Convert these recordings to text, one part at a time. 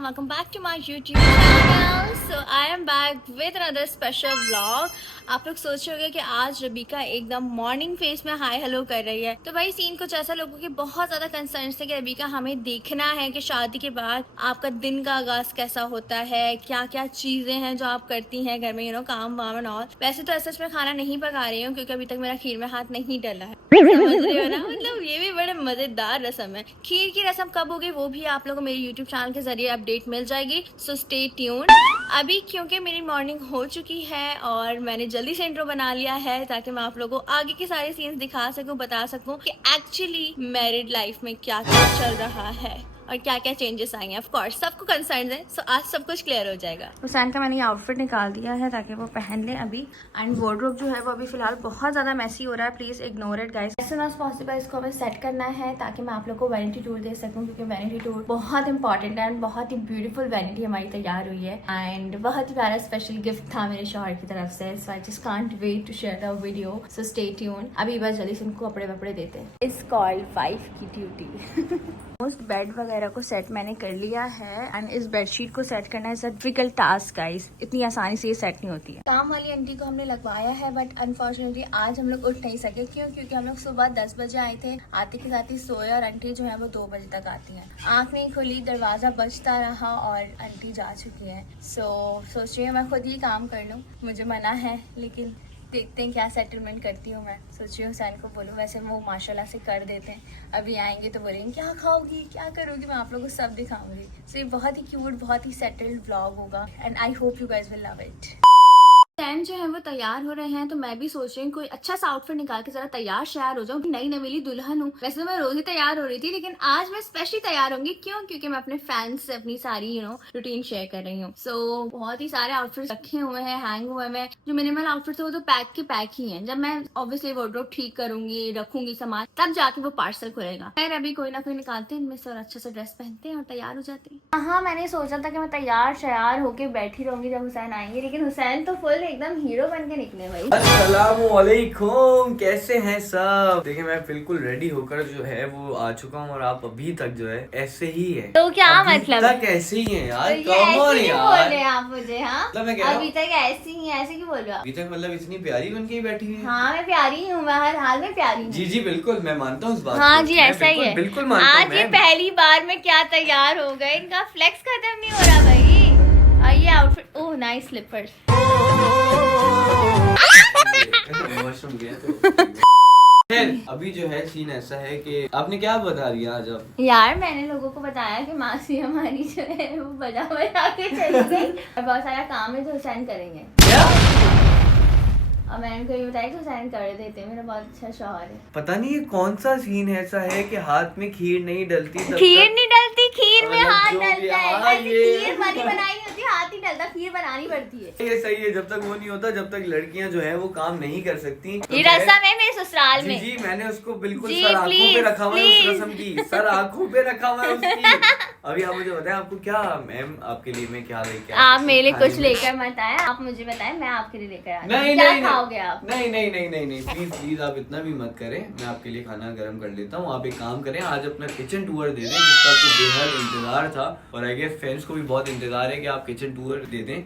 and welcome back to my YouTube channel. So I am back with another special vlog. आप लोग सोच रहे होंगे कि आज रबीका एकदम मॉर्निंग फेस में हाय हेलो कर रही है। तो भाई सीन कुछ ऐसा, लोगों के बहुत ज्यादा कंसर्न थे कि रबीका हमें देखना है कि शादी के बाद आपका दिन का आगाज कैसा होता है, क्या क्या चीजें हैं जो आप करती हैं घर में, काम वाम एंड ऑल। वैसे तो ऐसा मैं खाना नहीं पका रही हूँ क्योंकि अभी तक मेरा खीर में हाथ नहीं डला है। समझ रहे हो ना, मतलब ये भी बड़े मजेदार रस्म है। खीर की रस्म कब होगी वो भी आप लोगों को मेरे YouTube चैनल के जरिए अपडेट मिल जाएगी, सो स्टे ट्यून। अभी क्योंकि मेरी मॉर्निंग हो चुकी है और मैंने जल्दी से इंट्रो बना लिया है ताकि मैं आप लोगों को आगे के सारे सीन्स दिखा सकूं, बता सकूं कि एक्चुअली मैरिड लाइफ में क्या क्या चल रहा है और क्या क्या चेंजेस आएंगे। ऑफ कोर्स सबको कंसर्न है, सो आज सब कुछ क्लियर हो जाएगा। हुसैन का मैंने ये आउटफिट निकाल दिया है ताकि वो पहन ले अभी। एंड वार्डरोब जो है वो अभी फिलहाल बहुत ज्यादा मैसी हो रहा है, please ignore it guys. As soon as possible इसको हमें सेट करना है ताकि मैं आप लोग को वैनिटी टूर दे सकूं, क्योंकि वैनिटी टूर बहुत इंपॉर्टेंट है एंड बहुत ही ब्यूटीफुल वैनिटी हमारी तैयार हुई है एंड बहुत ही प्यारा स्पेशल गिफ्ट था मेरे शौहर की तरफ से। So I just can't wait to share the video, so stay tune. अभी बस जल्दी से उनको कपड़े वपड़े देते हैं। इट्स कॉल्ड वाइफ की ड्यूटी। मोस्ट बेड वगैरह को सेट मैंने कर लिया है एंड इस बेडशीट को सेट करना is a difficult task guys, इतनी आसानी से ये सेट नहीं होती है। काम वाली आंटी को हमने लगवाया है बट अनफॉर्चुनेटली आज हम लोग उठ नहीं सके। क्यों? क्योंकि हम लोग सुबह 10 बजे आए थे, आते के साथ ही सोए और आंटी जो है वो 2 बजे तक आती हैं। आंख नहीं खुली, दरवाजा बजता रहा और आंटी जा चुकी है। सोच रही हूँ मैं खुद ही काम कर लूँ, मुझे मना है लेकिन देखते हैं क्या सेटलमेंट करती हूँ। मैं सोच रही हूँ हुसैन को बोलूँ, वैसे वो माशाल्लाह से कर देते हैं। अभी आएंगे तो बोलेंगे क्या खाओगी क्या करोगी, मैं आप लोगों को सब दिखाऊंगी। सो ये बहुत ही क्यूट बहुत ही सेटल्ड व्लॉग होगा and I hope you guys will love it. Hussain जो है वो तैयार हो रहे हैं तो मैं भी सोच रही हूँ कोई अच्छा सा आउटफिट निकाल के जरा तैयार श्यार हो जाऊँ। नई नवेली दुल्हन हूँ, वैसे तो मैं रोज ही तैयार हो रही थी लेकिन आज मैं स्पेशली तैयार होंगी। क्यों? क्योंकि मैं अपने फैंस से अपनी सारी रूटीन शेयर कर रही हूँ। सो बहुत ही सारे आउटफिट्स रखे हुए हैं, हैंग हुए हैं। जो मिनिमल आउटफिट्स है वो तो पैक के पैक ही है। जब मैं ऑब्वियसली वार्डरोब ठीक करूंगी, रखूंगी सामान, तब जाके वो पार्सल खुलेगा। खैर अभी कोई ना कोई निकालते हैं इनमें से और अच्छा सा ड्रेस पहनते हैं और तैयार हो जाते हैं। हाँ मैंने सोचा था कि मैं तैयार श्यार होके बैठी रहूंगी जब हुसैन आएंगे, लेकिन हुसैन तो फुल एकदम हीरो बन के निकले भाई। अस्सलामुअलैकुम, कैसे हैं सब? देखिए मैं बिल्कुल रेडी होकर जो है वो आ चुका हूँ और आप अभी तक जो है ऐसे ही है। तो क्या मतलब तक ऐसे ही है यार? तो ऐसे क्यों बोल रहे हैं आप मुझे? हाँ मतलब मैं कह रहा हूँ अभी तक ऐसी ही, ऐसे क्यों बोल रहे हो आप? अभी तक मतलब इतनी प्यारी बन के ही बैठी है। हाँ मैं प्यारी हूँ, मैं हर हाल में प्यारी हूँ। जी जी बिल्कुल, मैं मानता हूँ इस बात हाँ को। जी मैं ऐसा ही है। बिल्कुल मानता हूँ। आज ये पहली बार में क्या तैयार हो गए, इनका फ्लेक्स खत्म नहीं हो रहा भाई। ये outfit, oh nice slippers. Washroom गया तो अभी जो है सीन ऐसा है कि आपने क्या बता दिया आज आप? यार मैंने लोगों को बताया कि मासी हमारी जो है वो बजा बजा के चली गई और बहुत सारा काम है जो हुसैन करेंगे। क्या? और मैंने उनको ये बताया कि हुसैन कर देते, मेरा बहुत अच्छा शौहर है। पता नहीं ये कौन सा सीन ऐसा है कि हाथ में खीर नहीं डलती, खीर नहीं डलती, खीर में हाथ जो भी डलता है। हाँ, ये खीर वाली बनाई नहीं होती, हाथ ही डलता, खीर बनानी पड़ती है। ये सही है, जब तक वो नहीं होता जब तक लड़कियां जो है वो काम नहीं कर सकती। ये रस्म है मेरे ससुराल में। जी मैंने उसको बिल्कुल जी, सर आंखों पे प्लीज, रखा हुआ है उस प्लीज। रस्म की, सर आंखों पे रखा हुआ है उसकी। अभी आप मुझे बताएं आपको क्या, मैम आपके लिए मैं क्या लेके आया? आप मेरे लिए कुछ लेकर मत आए, आप मुझे बताएं मैं आपके लिए लेकर आया। नहीं क्या नहीं खाओगे आप? नहीं नहीं नहीं नहीं नहीं प्लीज प्लीज आप इतना भी मत करें, मैं आपके लिए खाना गर्म कर लेता हूँ। आप एक काम करें, आज अपना किचन टूर दे दें जिसका आपको बेहद इंतजार था और आई गेस फ्रेंड्स को भी बहुत इंतजार है कि आप किचन टूर दे दें।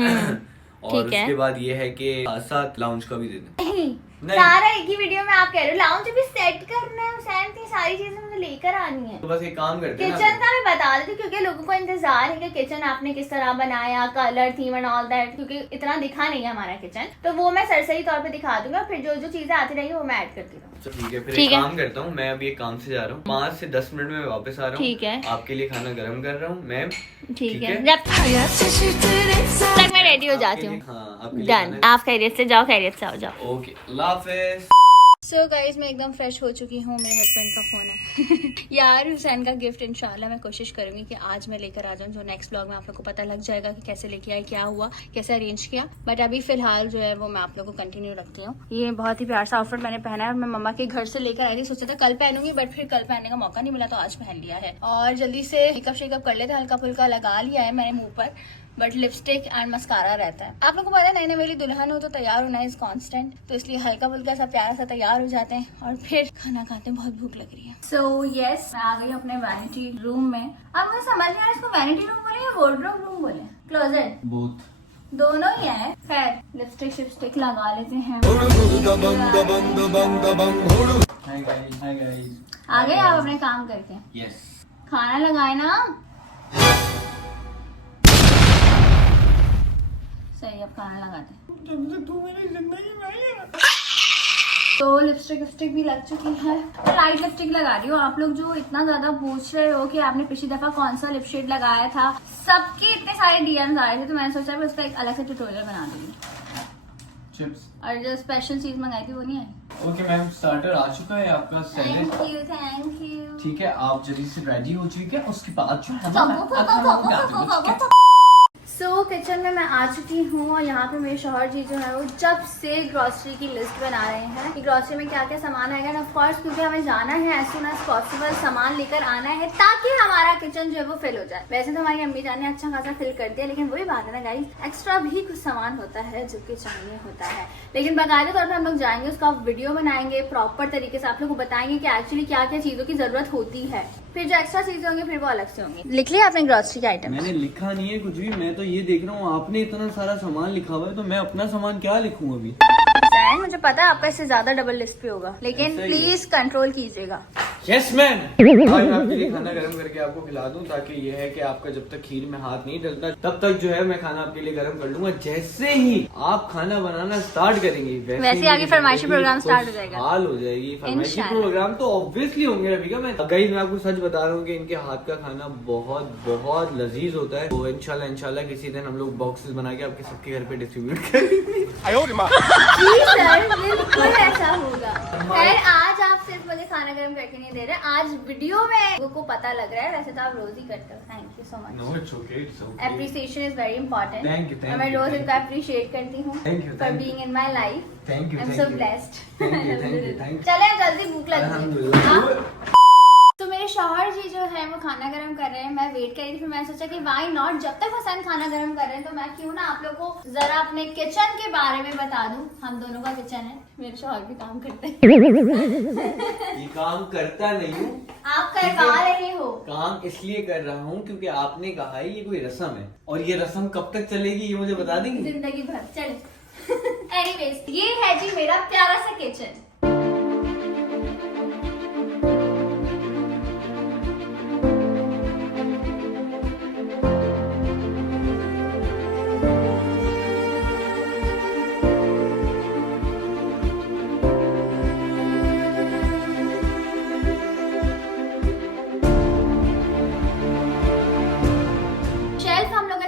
और उसके बाद ये है कि साथ लाउंज का भी दे दें। नहीं। सारा एक ही वीडियो में आप कह रहे हो, लाउंज भी सेट करना है हुसैन, की सारी चीजें मुझे लेकर आनी है। तो बस एक काम करते हैं किचन का मैं बता देती हूँ क्योंकि लोगों को इंतजार है कि किचन आपने किस तरह बनाया, colour theme and all that, क्योंकि इतना दिखा नहीं है हमारा किचन, तो वो मैं सरसरी तौर पे दिखा दूंगा। फिर जो जो चीजें आती रहेंगी वो मैं ऐड करती रहूँ। ठीक है, फिर एक काम करता हूँ, मैं अभी एक काम से जा रहा हूँ, 5 से 10 मिनट में वापस आ रहा हूँ। ठीक है, आपके लिए खाना गर्म कर रहा हूँ मैम। ठीक है, जब तक मैं रेडी हो जाती हूँ। हाँ डन, आप खैरियत से जाओ, खैरियत से आओ जाओ। ओके अल्लाह हाफिज़। सो गाइज मैं एकदम फ्रेश हो चुकी हूँ, मेरे हस्बैंड का फोन है। यार हुसैन का गिफ्ट इंशाल्लाह मैं कोशिश करूंगी कि आज मैं लेकर आ जाऊँ, जो नेक्स्ट ब्लॉग में आप लोग को पता लग जाएगा कि कैसे लेके आई, क्या हुआ, कैसे अरेंज किया। बट अभी फिलहाल जो है वो मैं आप लोग को कंटिन्यू रखती हूँ। ये बहुत ही प्यार सा आउटफिट मैंने पहना है, मैं मम्मा के घर से लेकर आई थी, सोचा था कल पहनूंगी बट फिर कल पहनने का मौका नहीं मिला तो आज पहन लिया है। और जल्दी से मेकअप शेकअप कर लेते, हल्का फुल्का लगा लिया है मैंने मुँह पर, बट लिपस्टिक एंड मस्कारा रहता है। आप लोगों को पता है नए नए वाली दुल्हन हो तो तैयार होना इज कांस्टेंट, तो इसलिए हल्का फुल्का सा प्यारा सा तैयार हो जाते हैं और फिर खाना खाते हैं। बहुत भूख लग रही है। सो यस, मैं आ गई अपने वैनिटी रूम में। अब मुझे समझ नहीं आ रहा इसको वैनिटी रूम बोले या वार्डरोब रूम बोले, क्लोजेट बोथ दोनों ही है। खैर लिपस्टिक शिपस्टिक लगा लेते हैं। हाय गाइस आ गए आप अपने काम करके? यस। खाना लगाए ना? सही, अब खाना लगाते हैं। तो लिपस्टिक विपस्टिक भी लग चुकी है। लाइट लिपस्टिक लगा रही हूँ। आप लोग जो इतना ज्यादा पूछ रहे हो कि आपने पिछली दफा कौन सा लिप शेड लगाया था, सबके इतने सारे डीएम्स आ रहे थे, तो मैंने सोचा मैं उसका एक अलग से ट्यूटोरियल बना दूंगी। चिप्स और जो स्पेशल चीज मंगाई थी वो नहीं आई। ओके मैम, स्टार्टर आ चुका है आपका सैलेड। Thank you. ठीक है, आप जल्दी से रेडी हो चुकी है, उसके बाद जो है सो किचन में मैं आ चुकी हूँ और यहाँ पे मेरे शौहर जी जो है वो जब से ग्रोसरी की लिस्ट बना रहे हैं कि ग्रोसरी में क्या क्या सामान आएगा। एंड ऑफ कोर्स क्योंकि हमें जाना है एज सून एज पॉसिबल, सामान लेकर आना है ताकि हमारा किचन जो है वो फिल हो जाए। वैसे तो हमारी अम्मी जान ने अच्छा खासा फिल कर दिया, लेकिन वही बात है ना गाइस, एक्स्ट्रा भी कुछ सामान होता है जो कि चाहिए होता है। लेकिन बाकायदा तौर पर हम लोग जाएंगे, उसका वीडियो बनाएंगे प्रॉपर तरीके से, आप लोग को बताएंगे कि एक्चुअली क्या क्या चीजों की जरूरत होती है। फिर जो एक्स्ट्रा चीजें होंगी फिर वो अलग से होंगी। लिख लिया आपने ग्रोसरी के आइटम? मैंने लिखा नहीं है कुछ भी, मैं तो ये देख रहा हूँ आपने इतना सारा सामान लिखा हुआ है, तो मैं अपना सामान क्या लिखूं अभी? सैन, मुझे पता है आपका इससे ज्यादा डबल लिस्ट पे होगा, लेकिन प्लीज कंट्रोल कीजिएगा। Yes ma'am. आज मैं आपके लिए खाना गर्म करके आपको खिला दूं, ताकि ये है कि आपका जब तक खीर में हाथ नहीं डलता तब तक जो है मैं खाना आपके लिए गर्म कर लूंगा। जैसे ही आप खाना बनाना स्टार्ट करेंगे वैसे आगे फरमाइशी प्रोग्राम स्टार्ट हो जाएगा। हाल हो जाएगी। फरमाइशी प्रोग्राम तो ऑब्वियसली होंगे रफीका। मैं गाइस मैं आपको सच बता रहा हूँ कि इनके हाथ का खाना बहुत बहुत लजीज होता है। तो इंशाल्लाह किसी दिन हम लोग बॉक्सेस बना के आपके सबके घर पे डिस्ट्रीब्यूट करेंगे। बिल्कुल ऐसा होगा। खैर आज आप सिर्फ मुझे खाना गर्म करके नहीं दे रहे, आज वीडियो में लोगों को पता लग रहा है। वैसे तो आप रोज ही करते हो। Thank you so much. No it's okay, it's okay. Appreciation is very important. Thank you, मैं रोज इनको अप्रिशिएट करती हूँ for being in my life. Thank you, I am so blessed. Thank you. चले जल्दी, भूख लगी है। अल्हम्दुलिल्लाह। तो मेरे शौहर जी जो है वो खाना गर्म कर रहे हैं, मैं वेट कर रही थी। फिर मैंने सोचा कि व्हाई नॉट, जब तक हसन खाना गर्म कर रहे हैं तो मैं क्यों ना आप लोग को जरा अपने किचन के बारे में बता दूं। हम दोनों का किचन है, मेरे शौहर भी काम करते हैं। ये काम करता नहीं हूँ, आप करवा रहे हो। काम इसलिए कर रहा हूँ क्योंकि आपने कहा है ये कोई रस्म है, और ये रस्म कब तक चलेगी ये मुझे बता देंगे? जिंदगी भर चले। एनीवेज, ये है जी मेरा प्यारा सा किचन।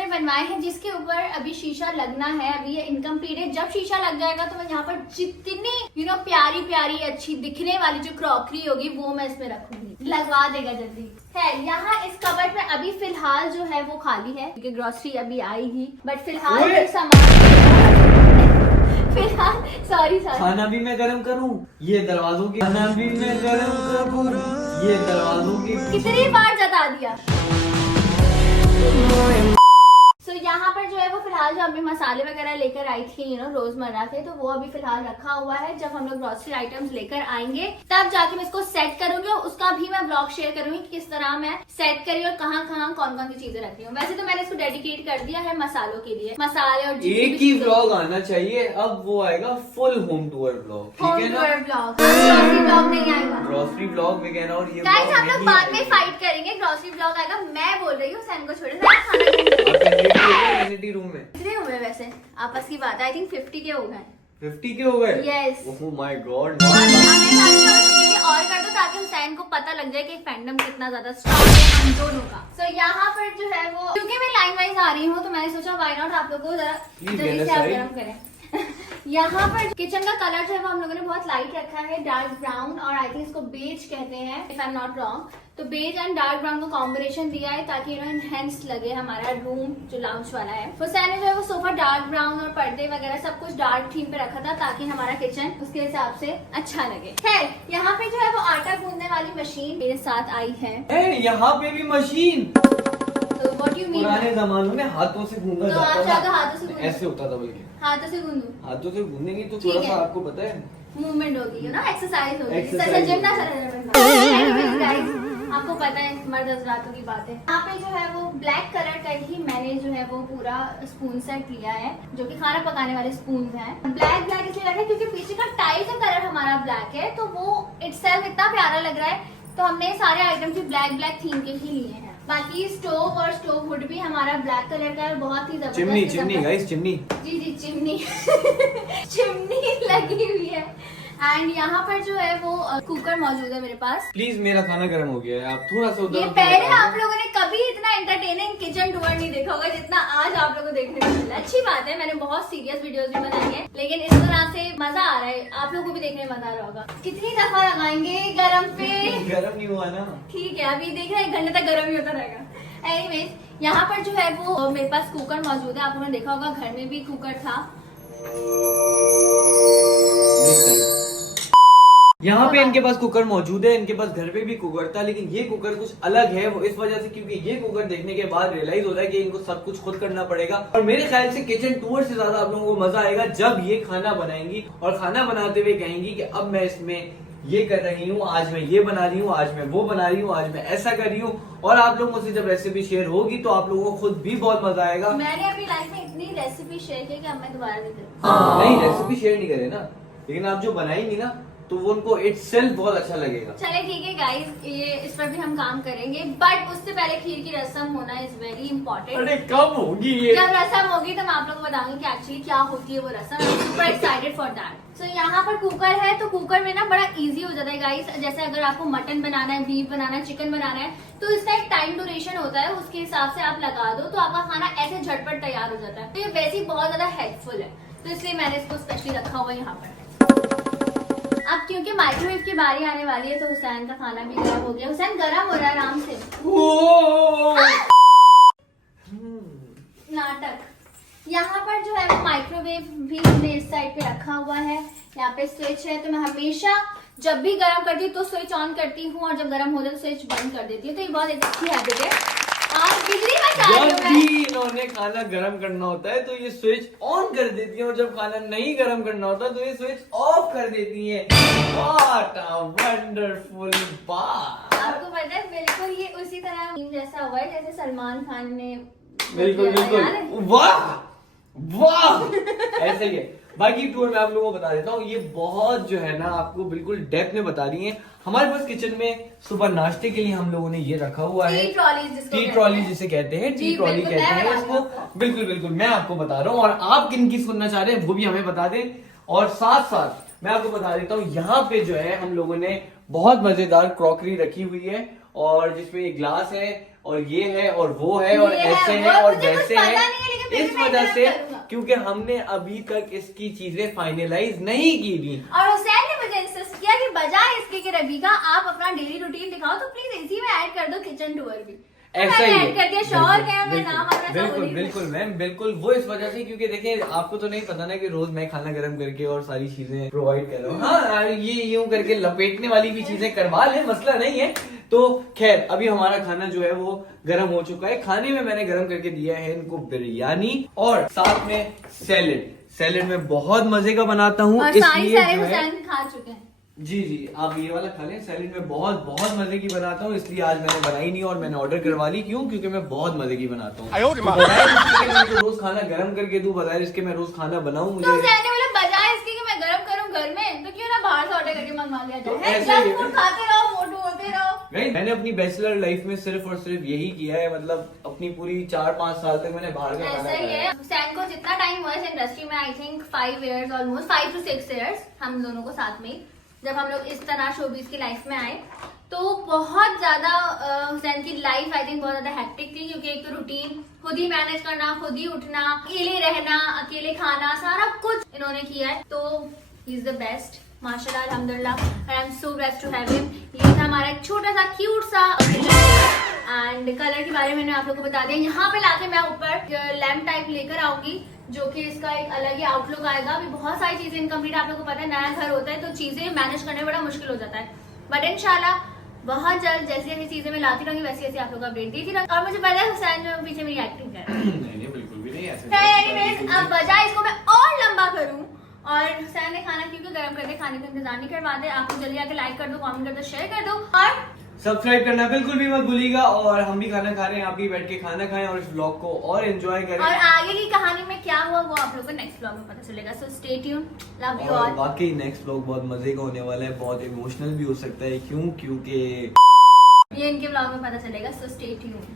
बनवाए हैं जिसके ऊपर अभी शीशा लगना है। अभी ये इनकम्प्लीट है। जब शीशा लग जाएगा तो मैं यहाँ पर जितनी प्यारी प्यारी अच्छी दिखने वाली जो क्रॉकरी होगी वो मैं इसमें रखूंगी। लगवा देगा जल्दी। है यहाँ इस कबर्ड में अभी फिलहाल जो है वो खाली है क्योंकि ग्रोसरी अभी आएगी, बट फिलहाल जो सामान फिलहाल सॉरी खाना भी मैं गरम करूँ, ये दरवाजों की खाना भी मैं गरम करूँ, ये दरवाजों की कितनी बार जता दिया। तो यहाँ पर जो है वो फिलहाल जो अम्मी मसाले वगैरह लेकर आई थी रोजमर्रा के, तो वो अभी फिलहाल रखा हुआ है। जब हम लोग ग्रोसरी आइटम्स लेकर आएंगे तब जाके मैं इसको सेट करूंगी और उसका भी मैं ब्लॉग शेयर करूंगी कि किस तरह मैं सेट करी और कहाँ कहाँ कौन कौन सी चीजें रखी हूँ। वैसे तो मैंने इसको डेडिकेट कर दिया है मसालों के लिए, मसाले और एक ही ब्लॉग आना चाहिए। अब वो आएगा फुल होम टूर ब्लॉग, ठीक है ना? ग्रोसरी ब्लॉग नहीं आएगा, ग्रोसरी ब्लॉग वगैरह। और ये गाइस हम लोग बाद में फाइट करेंगे, ग्रोसरी ब्लॉग आएगा। मैं बोल रही हूँ सैन को छोड़े वैनिटी रूम में कितने हुए वैसे आपस की बात? आई थिंक 50 के हो गए। 50 के हो गए? यस। Oh my God. और कर दो ताकि हुसैन को पता लग जाए कि फैंडम कितना ज्यादा स्ट्रॉन्ग है हम दोनों का। तो यहाँ पर जो है वो क्योंकि मैं लाइन वाइज आ रही हूँ तो मैंने सोचा व्हाई नॉट आप लोगों को जरा जल्दी से आप गरम करें। यहाँ पर किचन का कलर जो है वो हम लोगों ने बहुत लाइट रखा है, डार्क ब्राउन, और आई थिंक इसको बेज कहते हैं if I am not wrong. तो बेज एंड डार्क ब्राउन को कॉम्बिनेशन दिया है ताकि एनहेंस लगे हमारा रूम जो लाउंज वाला है। हुसैन ने जो है वो सोफा डार्क ब्राउन और पर्दे वगैरह सब कुछ डार्क थीम पे रखा था ताकि हमारा किचन उसके हिसाब से अच्छा लगे। खैर यहाँ पे जो है वो आटा गूंदने वाली मशीन मेरे साथ आई है। यहाँ पे भी मशीन, तो वो you mean? पुराने जमानों में हाथों से गूंदा तो आप जाता चाहते हो था, हाथों से गूंदो? ऐसे होता था बल्कि। हाथों से गूंदो, हाथों से गूंदेंगे तो ठीक थोड़ा है। सा आपको पता है मूवमेंट होगी ना, एक्सरसाइज होगी, Exercise जैसे जिम ना होगी। Anyways guys, आपको पता है मर्द हजरातों की बात है। यहाँ पे जो है वो ब्लैक कलर का ही मैंने जो है वो पूरा स्पून सेट लिया है, जो कि खाना पकाने वाले स्पून हैं। ब्लैक इसलिए रखा है क्योंकि पीछे का टाइल का कलर हमारा ब्लैक है, तो वो इटसेल्फ इतना प्यारा लग रहा है, तो हमने सारे आइटम भी ब्लैक थीम के ही लिए हैं। बाकी स्टोव और स्टोव हुड भी हमारा ब्लैक कलर का है, बहुत ही जबरदस्त चिमनी किस्म चिमनी का। Guys, chimney. जी चिमनी चिमनी लगी हुई है। एंड यहाँ पर जो है वो कुकर मौजूद है मेरे पास। प्लीज मेरा खाना गर्म हो गया है, आप थोड़ा सा उधर ये होके पहले बताओ। आप लोगों ने कभी इतना एंटरटेनिंग किचन टूर नहीं देखा होगा जितना आज आप लोगों को देखने को मिला। अच्छी बात है, मैंने बहुत सीरियस वीडियोस भी बनाई है, लेकिन इस तरह से मजा आ रहा है, आप लोगों को भी देखने में मजा आ रहा होगा। कितनी दफा लगाएंगे गरम पे? गर्म नहीं हुआ ना। ठीक है, अभी देख रहे हैं 1 घंटे तक गर्म ही होता रहेगा। एनीवेज यहाँ पर जो है वो मेरे पास कुकर मौजूद है, आप लोगों ने देखा होगा घर में भी कुकर था। यहाँ पे इनके पास कुकर मौजूद है, इनके पास घर पे भी कुकर था, लेकिन ये कुकर कुछ अलग है। वो इस वजह से क्योंकि ये कुकर देखने के बाद रियलाइज हो रहा है कि इनको सब कुछ खुद करना पड़ेगा। और मेरे ख्याल से किचन टूर से ज्यादा आप लोगों को मजा आएगा जब ये खाना बनाएंगी और खाना बनाते हुए कहेंगी कि अब मैं इसमें ये कर रही हूँ, आज मैं ये बना रही हूँ, आज मैं वो बना रही हूँ, आज मैं ऐसा कर रही हूँ। और आप लोगों से जब रेसिपी शेयर होगी तो आप लोगों को खुद भी बहुत मजा आएगा। मैंने अपनी लाइफ में इतनी रेसिपी शेयर की कि अब मैं दोबारा नहीं करूँ। नहीं, रेसिपी शेयर नहीं करे ना, लेकिन आप जो बनाएंगी ना तो वो उनको इटसेल्फ बहुत अच्छा लगेगा। चले ठीक है गाइस, ये इस पर भी हम काम करेंगे, बट उससे पहले खीर की रस्म होना इज वेरी इंपॉर्टेंट। अरे कब होगी ये? जब रस्म होगी तो मैं आप लोगों को बताऊंगी कि एक्चुअली क्या होती है वो रस्म। I am super excited for that. So यहाँ पर कुकर है, तो कुकर में ना बड़ा इजी हो जाता है गाइस। जैसे अगर आपको मटन बनाना है, बीफ बनाना है, चिकन बनाना है, तो इसका एक टाइम ड्यूरेशन होता है, उसके हिसाब से आप लगा दो तो आपका खाना ऐसे झटपट तैयार हो जाता है। तो ये वैसे ही बहुत ज्यादा हेल्पफुल है, तो इसलिए मैंने इसको स्पेशली रखा हुआ है यहाँ पर। अब क्योंकि माइक्रोवेव की बारी आने वाली है तो हुसैन का खाना भी गर्म हो गया। हुसैन गर्म हो रहा है आराम से। नाटक। यहाँ पर जो है वो माइक्रोवेव भी हमने इस साइड पे रखा हुआ है। यहाँ पे स्विच है, तो मैं हमेशा जब भी गर्म करती हूँ तो स्विच ऑन करती हूँ, और जब गर्म हो जाए तो स्विच बंद कर देती हूँ। तो ये बहुत एक अच्छी हैबिट है। और बिजली बचा रही जब हूँ भी मैं। इन्होंने खाना गर्म करना होता है तो ये स्विच ऑन कर देती है, और जब खाना नहीं गर्म करना होता तो ये स्विच ऑफ कर देती है। What a wonderful बात। आपको पता है बिल्कुल ये उसी तरह जैसा हुआ है जैसे सलमान खान ने बिल्कुल किया था, याद है? बिल्कुल, वाह वाह, ऐसे ही है। बाकी टूर मैं आप लोगों को बता देता हूँ, ये बहुत जो है ना आपको बिल्कुल डेप्थ में बता रही है। हमारे पास किचन में सुबह नाश्ते के लिए हम लोगों ने ये रखा हुआ है, टी ट्रॉली जिसको टी कहते ट्रॉली हैं। जिसे कहते हैं, टी जी, ट्रॉली बिल्कुल, कहते मैं हैं बता इसको। रही हूँ आपको। बिल्कुल बिल्कुल मैं आपको बता रहा हूँ, और आप किन की सुनना चाह रहे हैं वो भी हमें बता दें। और साथ साथ मैं आपको बता देता हूँ, यहाँ पे जो है हम लोगों ने बहुत मजेदार क्रॉकरी रखी हुई है, और जिसमें ये ग्लास है और ये है और वो है और ये है, ऐसे वो है और मुझे कुछ वैसे पता है। नहीं है, लेकिन फिर इस भी मैं वजह से, करूंगा। क्योंकि हमने अभी तक इसकी चीजें फाइनलाइज नहीं की थी। और हुसैन ने मुझे इंसिस्ट किया कि बजाय इसके कि रबीका आप अपना डेली रूटीन दिखाओ, तो प्लीज इसी में ऐड कर दो किचन टूर भी। ऐसा ही ऐड कर दिया। शौहर क्या है, मैं बिल्कुल, नाम अपना बिल्कुल बोली थी। बिल्कुल मैम, बिल्कुल वो इस वजह से, क्योंकि देखिए आपको तो नहीं पता ना कि रोज मैं खाना गर्म करके और सारी चीजें प्रोवाइड कर रहा हूँ। हाँ, ये यूं करके लपेटने वाली भी चीजें करवा ले, मसला नहीं है। तो खैर अभी हमारा खाना जो है वो गर्म हो चुका है। खाने में मैंने गर्म करके दिया है इनको बिरयानी, और साथ में सैलेड। सैलेड में बहुत मजे का बनाता हूँ, और सारी इसलिए सैलेड जो है, हुसैन खा चुके हैं। जी जी आप ये वाला खा लें। सैलेड में बहुत बहुत मजे की बनाता हूँ, इसलिए आज मैंने बनाई नहीं और मैंने ऑर्डर करवा ली। क्यों? क्योंकि मैं बहुत मजे की बनाता हूँ। तो बजाय इसके मैं तो रोज खाना गर्म करके दूं, बजाय इसके मैं रोज खाना बनाऊं। तो मुझे हुसैन ने बोला बजाय इसके कि मैं गरम करूं घर में, तो क्यों ना बाहर से ऑर्डर करके मंगवा लिया तो जाए। ऐसे ही जंक है। फूड खाते रहो, मोटू होते रहो। नहीं, मैंने अपनी बैचलर लाइफ में सिर्फ और सिर्फ यही किया है। मतलब अपनी पूरी 4-5 साल तक मैंने बाहर का खाना ऐसा ही खाया है। है। हुसैन को जितना टाइम हुआ है इस इंडस्ट्री में, I think 5 years, almost 5 to 6 years, हम दोनों को साथ में, जब हम लोग इस तरह शोबीज की लाइफ में आए, तो बहुत ज्यादा हुसैन की लाइफ आई थिंक बहुत ज्यादा हेक्टिक थी, क्योंकि एक तो रूटीन खुद ही मैनेज करना, खुद ही उठना, अकेले रहना, अकेले खाना, सारा कुछ इन्होंने किया है। तो ही इज द बेस्ट, माशाल्लाह, अल्हम्दुलिल्लाह, I am so blessed to have him. ये था हमारा एक छोटा सा क्यूट सा एंड कलर के बारे में मैंने आप लोगों को बता दिया। यहाँ पे लाके मैं ऊपर लैम्प टाइप लेकर आऊंगी, जो कि इसका एक अलग ही आउटलुक आएगा। अभी बहुत सारी चीजें इनकम्प्लीट, आप लोगों को पता है नया घर होता है तो चीजें मैनेज करने में बड़ा मुश्किल हो जाता है, बट इंशाल्लाह बहुत जल्द जैसी जैसी चीजें मैं लाती रहूंगी वैसी वैसी आप लोग को अपडेट देती रहूंगी। और मुझे पता है हुसैन जो पीछे मेरी एक्टिंग कर रहा है। नहीं बिल्कुल भी नहीं ऐसे। एनीवेज, अब बजाय इसको मैं और लंबा करूं और हुसैन ने खाना क्योंकि गर्म करके खाने का इंतजार नहीं करवाते, आप लोग जल्दी आके लाइक कर दो, कमेंट कर दो, शेयर कर दो और सब्सक्राइब करना बिल्कुल भी मत भूलिएगा। और हम भी खाना खा रहे हैं, आप भी बैठ के खाना खाएं और इस व्लॉग को और एंजॉय करें। और आगे की कहानी में क्या हुआ वो आप लोगों को नेक्स्ट व्लॉग में पता चलेगा। सो स्टे ट्यून, लव यू और ऑल। वाकई नेक्स्ट व्लॉग बहुत मजे का होने वाला है, बहुत इमोशनल भी हो सकता है। क्योंकि ये इनके व्लॉग में पता चलेगा। सो स्टे ट्यून।